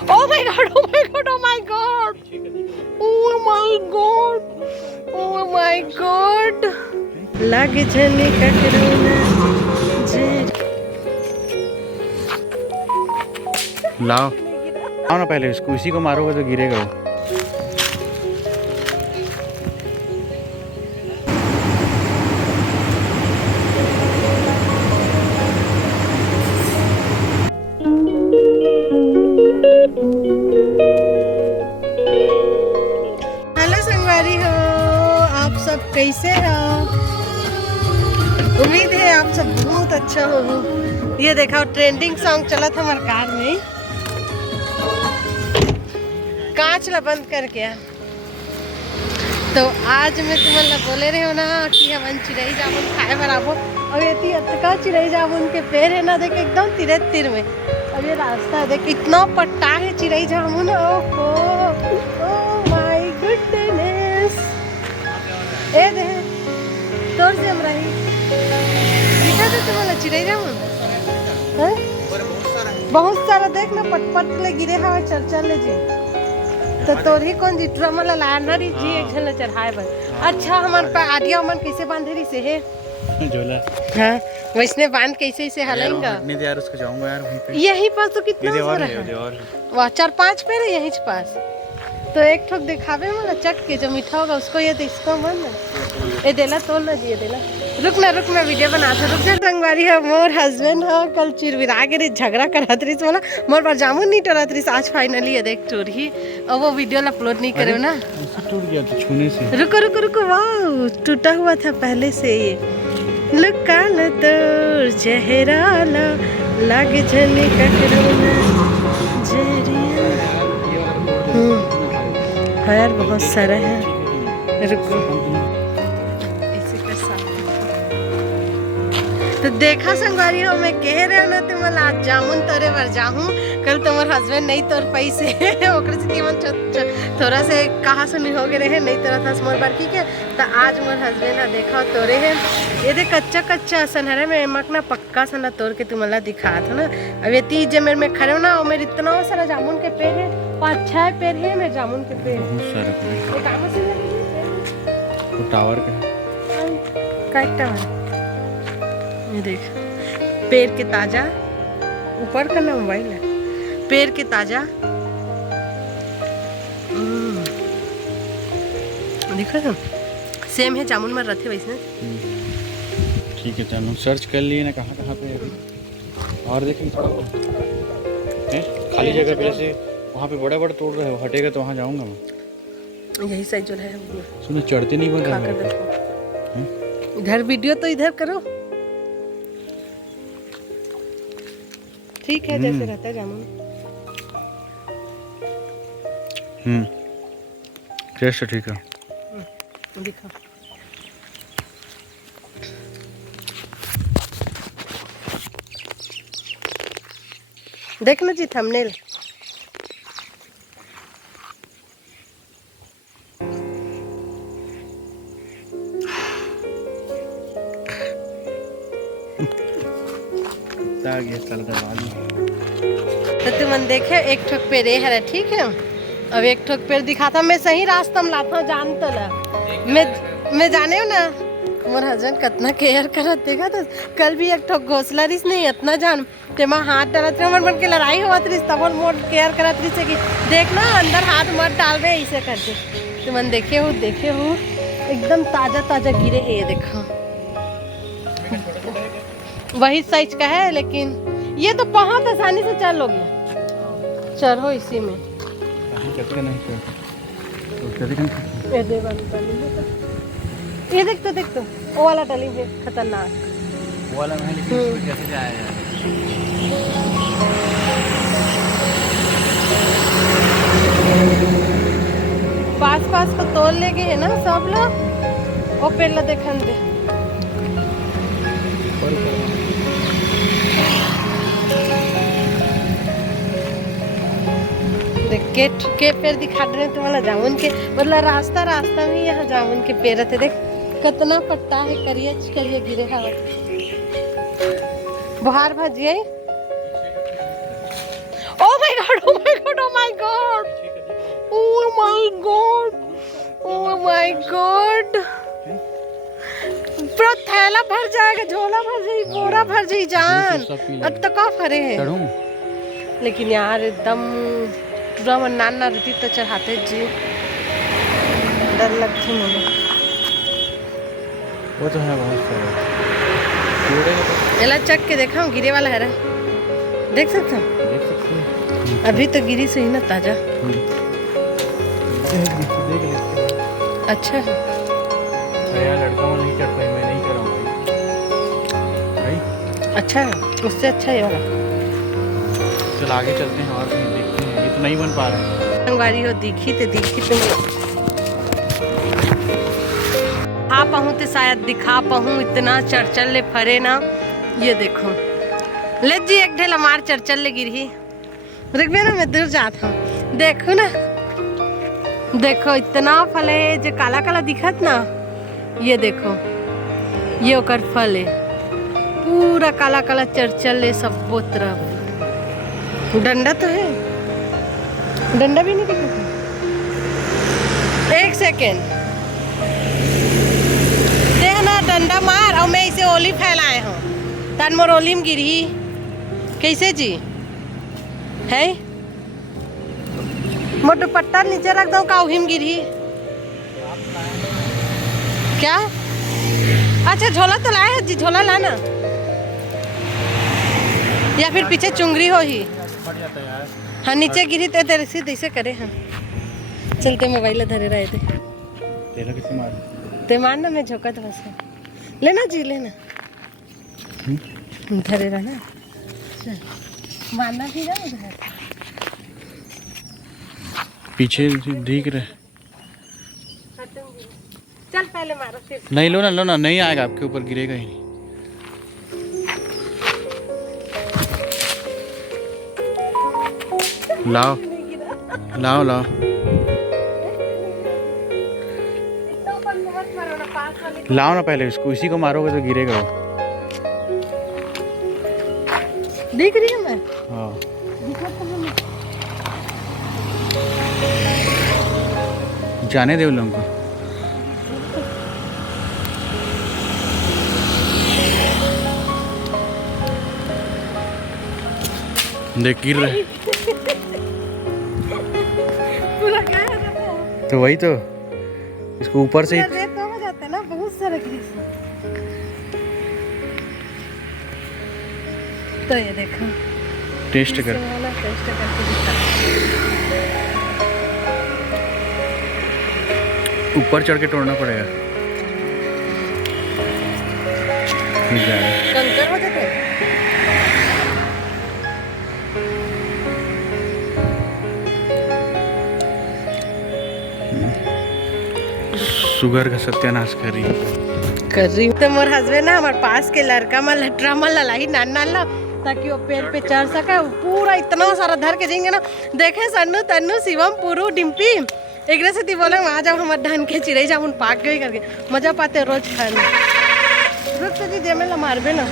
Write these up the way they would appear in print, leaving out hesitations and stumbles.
Oh my god, oh my god, oh my god. Oh my god. Oh my god. लग जने ककरोना जे लाओ आओ ना पहले इसको, इसी को मारोगे तो गिरेगा वो। हेलो संगवारी हो, आप सब कैसे हो? उम्मीद है आप सब बहुत अच्छा हो। ये देखा ट्रेंडिंग सॉन्ग चला था हमारे कार में, कांच ला बंद कर गया। तो आज मैं तुम्हारा बोले रहे हो ना कि हम चिड़ई जामुन खाए बराबर। अब ये अतका चिड़ई जामुन के पेड़ है ना, देख एकदम तिरे तिर में। अब ये रास्ता देख इतना पट्टा है चिड़ई जामुन। ओहो ओह माय गुडनेस। ए दे तोर से हम रही दिखा दे तुम्हारा चिड़ई जामुन है? बहुत सारा देख ना पट पट ले गिरे हवा चल ले जी। तो तोरी कौन जी ड्रम ला लाया ना री जी एक झन चढ़ाए भाई। अच्छा हमार पे आडिया मन कैसे बांधे रही से है झोला। हाँ वैसने बांध कैसे से हलाएंगा नहीं यार, उसको जाऊंगा यार वहीं पे। यहीं पास तो कितना सारा है, वाह 4-5 पेड़ है यहीं पास। तो एक ठोक दिखावे वाला चट के जो मीठा होगा उसको ये इसको मन ये देला तोल ना जी देला। रुक ना वीडियो बना था। रुक जा संगवारी है, मोर हस्बैंड है कल चिरविरा के झगड़ा करत रही बोला मोर पर जामुन नहीं टरत रही। आज फाइनली ये देख टूर ही और वो वीडियो अपलोड नहीं करे ना, टूट गया था छूने से। रुको वाह टूटा हुआ था पहले से। ये लुकाल तो चेहरा लग जने ककरोना जरिया। यार बहुत सारा है। रुको ऐसे कर साफ। तो देखा संगवारी हो मैं कह रहे हो ना तुम आज जामुन तोरे बार जाऊँ कल तुम्हारे हस्बैंड नहीं तोर पैसे ओकरे से कीमत थोड़ा से कहा सुनी हो गए रहे नहीं तोरा था मोर बार की के। तो आज मोर हस्बैंड देखा तोरे है ये दे कच्चा सनहरे में मक ना पक्का सना तोड़ के तुम्हारा दिखा था ना। अब ये तीज जमेर में खड़े हो ना और मेरे इतना सारा जामुन के पेड़ है, 5-6 पेड़ है मेरे जामुन के पेड़। बहुत सारा पेड़। कहाँ से वो टावर का टावर? ये देख पेड़ के ताजा ऊपर का ना मोबाइल है, पेड़ के ताजा देखो तुम सेम है जामुन में रखे वैसे। ठीक है चलो सर्च कर लिए ना कहाँ पे अभी। और देखें थोड़ा खाली जगह पे से वहाँ पे बड़ा तोड़ रहे हो, हटेगा तो वहाँ जाऊँगा मैं। यही साइज जो है सुनो चढ़ते नहीं बन रहा। इधर वीडियो तो इधर करो, ठीक है जैसे रहता है जामुन। टेस्ट ठीक है। दिखा देख लो जी थंबनेल। तो तुम देखे एक ठोक पेड़ है ठीक है। अब एक ठोक पेड़ दिखाता मैं सही रास्ता में लाता जान तो ला मैं जाने हो ना मोर हस्बैंड कितना केयर करत देखा। तो कल भी एक ठोक घोसला रिस नहीं इतना जान तेमा हाथ डालत रहे मन के लड़ाई होत रिस तब मोर केयर करत रिस कि देखना अंदर हाथ मत डाल रहे ऐसे करके। तुम देखे हो एकदम ताजा गिरे है। ये देखो वही साइज का है लेकिन ये तो बहुत आसानी से चल लोगे चढ़ो इसी में। ये देख तो वो वाला टली है खतरनाक। वो वाला है लेकिन इसमें कैसे जाया यार। पास को तोड़ ले गए है ना सब लोग। वो पेड़ ला देखन दे के पेड़ दिखा रहे हैं तुम्हारा जामुन के मतलब रास्ता में यहाँ जामुन के पेड़ थे। देख कितना पट्टा है करिए गिरे हवा बुहार भाजी। ओ माय गॉड पूरा थैला भर जाएगा, झोला भर जाई, बोरा भर जाई जान। अब तो का फरे है, लेकिन यार एकदम पूरा मन नाना रहती तो चढ़ाते जी, डर लगती मुझे। वो तो है बहुत सारे। एला चक के देखा हूँ, गिरे वाला है रे, देख सकते हो? देख सकते हैं। अभी तो गिरी से ही ना ताजा। अच्छा है। यार लड़का वो नहीं चढ़ पाई, मैं नहीं चढ़ाऊंगा भाई। अच्छा है, उससे अच्छा है वाला। चल आगे चलते हैं और कहीं देखते हैं, ये तो नहीं बन पा रहा है। संगवारी हो दिखी तो आ पाऊँ तो शायद दिखा पाऊँ, इतना चरचल ले फरे ना। ये देखो ले जी, एक ढेला मार चरचल ले गिरी। देख ना मैं दूर जाता हूँ, देखो ना, देखो इतना फल है जो काला काला दिखत ना, ये देखो ये ओकर फल है, पूरा काला काला चरचल है सब तरफ। डंडा तो है, डंडा भी नहीं दिखा। एक सेकेंड देख ना, डंडा मार और मैं इसे ओली फैलाए हूँ, तन मोर ओली में गिरी कैसे जी है। मोर दुपट्टा नीचे रख दो का उहिम गिरी क्या? अच्छा झोला तो लाए है जी, झोला लाना, या फिर पीछे चुंगरी हो ही। हाँ नीचे गिरी तो तेरे से ऐसे करे हैं। चलते मोबाइल धरे रहे थे, तेरा किसे मार ते मारना, मैं झोंका तो बस लेना जी, लेना धरे रहना, मारना भी ना उधर। पीछे दिख रहे। चल पहले मारो फिर। नहीं लो ना, नहीं आएगा आपके ऊपर, गिरेगा ही नहीं। लाओ लाओ लाओ। लाओ ना पहले इसको, इसी को मारोगे तो गिरेगा वो। दिख रही है मैं? हाँ जाने दे उन लोगों को। देख गिर रहे। पूरा क्या है तो वही तो, इसको ऊपर से रेत तो हो जाता है ना, बहुत सारे ग्रीस। तो ये देखो टेस्ट कर, टेस्ट करके दिखा। ऊपर चढ़ के तोड़ना पड़ेगा, मिल जाएगा। कंकर हो जाते हैं। शुगर का सत्यानाश कर रही तो मोर हस्बैंड ना हमारे पास के लड़का में लटरा में ललाई नाना ला, ताकि वो पेड़ पे चढ़ सके। वो पूरा इतना सारा धर के जाएंगे ना, देखे सन्नू तन्नू शिवम पुरू डिम्पी एक से ती बोले वहाँ जाओ हमारे ढन के चिड़ई जामुन पाक गई करके मजा पाते रोज खाने। रुक तो जी जेमेला मारबे ना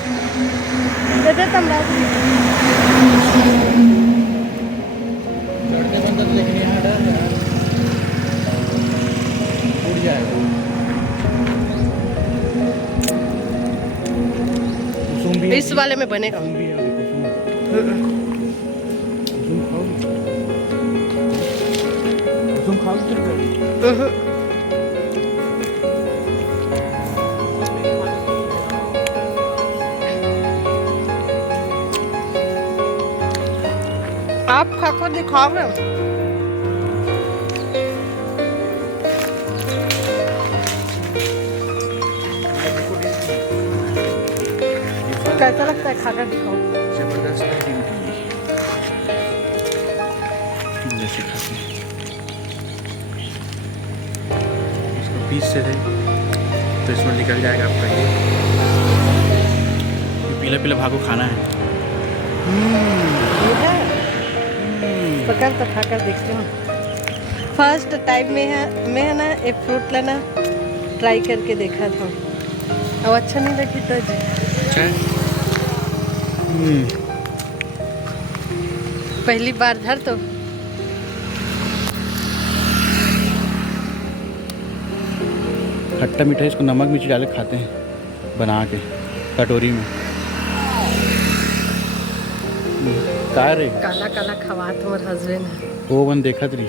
दे दे तम इस वाले में बनेगा। आप खाकर दिखाओगे? कैसा लगता है, खाकर दिखाओ। जबरदस्त है जैसे खाते हैं इसको पीस से है तो इसमें निकल जाएगा आपका ये पीला पीला भागो खाना है। पकड़ तो खाकर देखते हैं। फर्स्ट टाइम में है ना एक फ्रूट लेना ट्राई करके देखा था, अब अच्छा नहीं लगी तो जी। अच्छा है? पहली बार धर तो खट्टा मीठा, इसको नमक मिर्ची डाल के खाते हैं। बना के कटोरी में। का रे काला काला खवा तुम्हार हस्बैंड है। वो बन देखत रही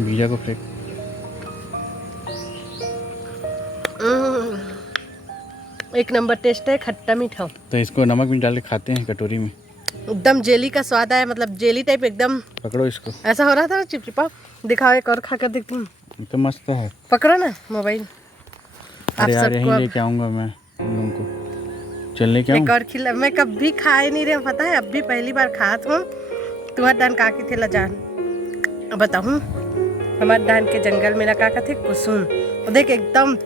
बीजा को फेंक। एक नंबर टेस्ट है, खट्टा मीठा। तो इसको नमक में डाल के खाते हैं कटोरी में। एकदम जेली का स्वाद आया, मतलब जेली टाइप एकदम। पकड़ो इसको। ऐसा हो रहा था ना चिपचिपा। दिखाओ एक और खा कर देखती हूँ। तो मस्त तो है। पकड़ो ना मोबाइल। अरे यार यहीं लेके आऊँगा मैं उन लोगों को। चल लेके आऊँ। एक और खिला। मैं कभी खाए नहीं रहे, पता है, अब भी पहली बार खात हूँ। तुम्हारे डान काकी थे लजान, अब बताऊँ। हमारे डान के जंगल में रखा थे कुसुम। देख एकदम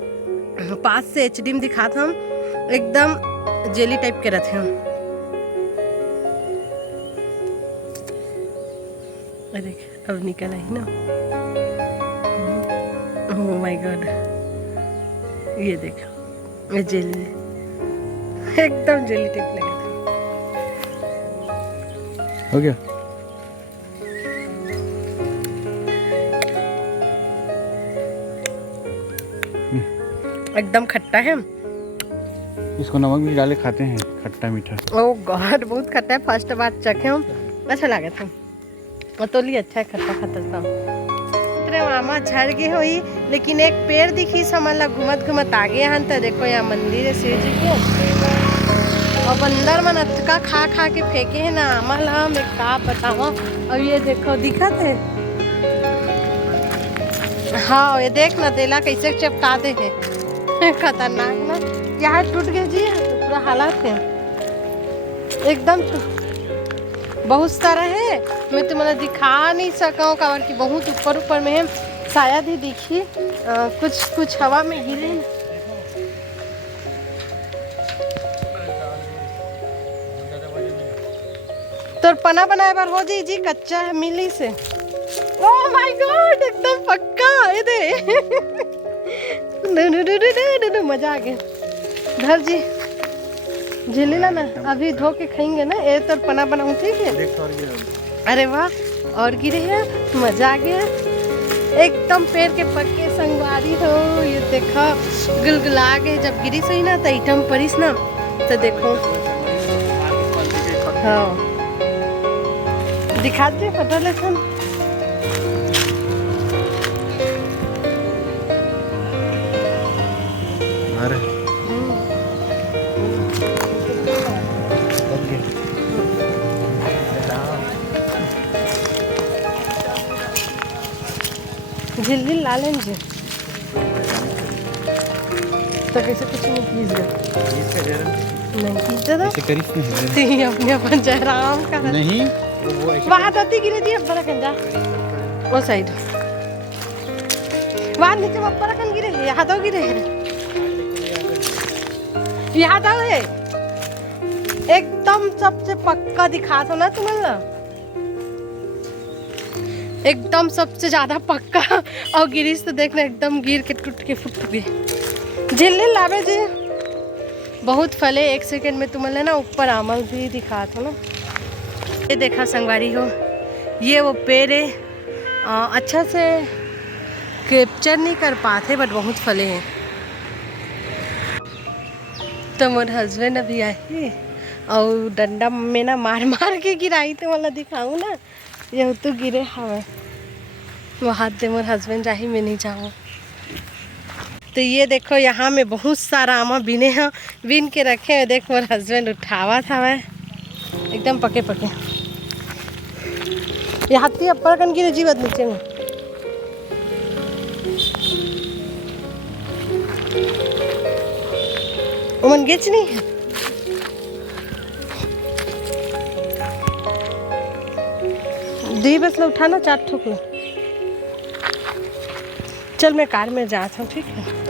पास से एचडी में दिखाता हम, एकदम जेली टाइप के रहते हैं। देख अब निकल आई ना। ओह माय गॉड, ये देखो ये जेली एकदम जेली टाइप लगा था। हो गया। एकदम खट्टा है। इसको नमक भी डाले खाते हैं, खट्टा मीठा। ओह गॉड बहुत खट्टा है। फर्स्ट बार चखे हम, अच्छा लगा था। अतोली अच्छा है, खट्टा खट्टा था। तेरे मामा झड़ गए हुई, लेकिन एक पेड़ दिखी समझ घुमत घुमत आगे हन। तो देखो यहाँ मंदिर है शिव जी के, और बंदर मन अटका खा खा के फेंके है ना अमल। हम एक का बताओ। और ये देखो दिखत है। हाँ ये देख ना तेला कैसे चिपका दे है। खतरनाक ना। यहाँ टूट गया जी, तो पूरा हालात है एकदम। बहुत सारा है, मैं तुम्हें दिखा नहीं सका कारण कि बहुत ऊपर ऊपर में है। शायद ही दिखी कुछ कुछ हवा में गिरे। तो पना बनाए बार हो जी कच्चा है मिली से। ओह माय गॉड एकदम पक्का ये दे। मजा आ गया। धर जी झिली ला ना, अभी धो के खाएंगे ना। ये तो पना बनाऊं, ठीक है। अरे वाह, और गिरे हैं, मजा आ गया एकदम। पेड़ के पक्के संगवारी हो, ये देखो गुलगुला गए। जब गिरी सही ना तो आइटम परिस ना, तो देखो। हाँ दिखा दे फटा लेसन। अरे झिल्ली ला लें जी। तो कैसे कुछ नहीं कीजिए, नहीं कीजिए तो अपने अपन जयराम का नहीं वहाँ तती गिरे जी। अब बड़ा कंजा वो साइड वहाँ नीचे बड़ा कन गिरे, यहाँ तो गिरे हैं, यहाँ तो है एकदम सबसे पक्का दिखा दो ना तुम्हें, एकदम सबसे ज्यादा पक्का। और गिरीश तो देखना एकदम गिर के टूट के फुट गए। झिल्ली लावे जी बहुत फले। एक सेकंड में तुम्हें ना ऊपर आमल भी दिखा दो ना। ये देखा संगवारी हो, ये वो पेड़ है। अच्छा से कैप्चर नहीं कर पाते बट बहुत फले हैं। तो मेरे हस्बैंड अभी आए और डंडा में ना मार मार के गिराई तो वाला दिखाऊँ ना। ये तो गिरे हवा वो हाथ दे मोर हस्बैंड जाही में नहीं जाऊँ। तो ये देखो यहाँ में बहुत सारा आमा बिने हैं, बिन के रखे हैं। देख मोर हस्बैंड उठावा था मैं एकदम पके पके। ये हाथी अपर कन की जीवत नीचे में। उमन गेच नहीं है। दी बस लो उठाना 4 ठोक लो। चल मैं कार में जाता हूँ, ठीक है।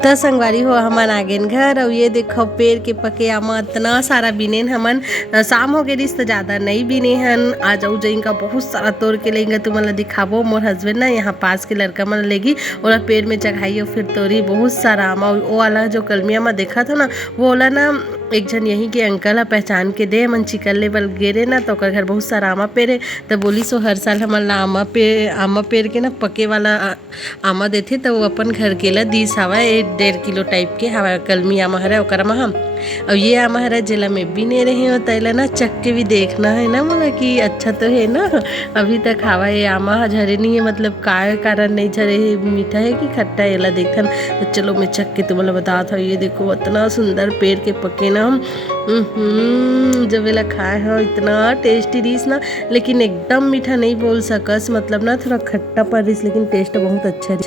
तो संगवारी हो हमान आ गए घर। और ये देखो पेड़ के पके आमा इतना सारा बिनेन। हमन शाम हो गए तो ज़्यादा नहीं बिने हन। आ जाऊ जाइंगा बहुत सारा तोड़ के लेंगे, तुम्हारा दिखाबो। मोर हस्बैंड ना यहाँ पास के लड़का मन लेगी और पेड़ में चढ़ाई और फिर तोड़ी बहुत सारा आमा। वो वाला जो कलमिया में देखा था ना, वो वाला ना एक जन यहीं के अंकल है पहचान के दे मन चिकन लेवल गेरे ना तो ओकर घर बहुत सारा आमा पेड़ है तो बोली सो हर साल हमन ला आमा पेड़ के ना पके वाला आमा देथे तो वो अपन घर के ला दिस हवा 1.5 किलो टाइप के हवा कलमी आमा हरा ओकर में हम अब ये आमा हरा जेला में भी नहीं रहे हो तैला ना चख के भी देखना है ना मोला कि अच्छा तो है ना। अभी तक हवा ये आमा झरे नहीं है मतलब काय कारण नहीं झरे है मीठा है कि खट्टा है एला देखन तो चलो मैं चख के तुम्हें बतात हूँ। ये देखो इतना सुंदर पेड़ के पके ना हम जब वेला खाए हो इतना टेस्टी डिश ना लेकिन एकदम मीठा नहीं बोल सकस मतलब ना थोड़ा खट्टा पर डिश लेकिन टेस्ट बहुत अच्छा है।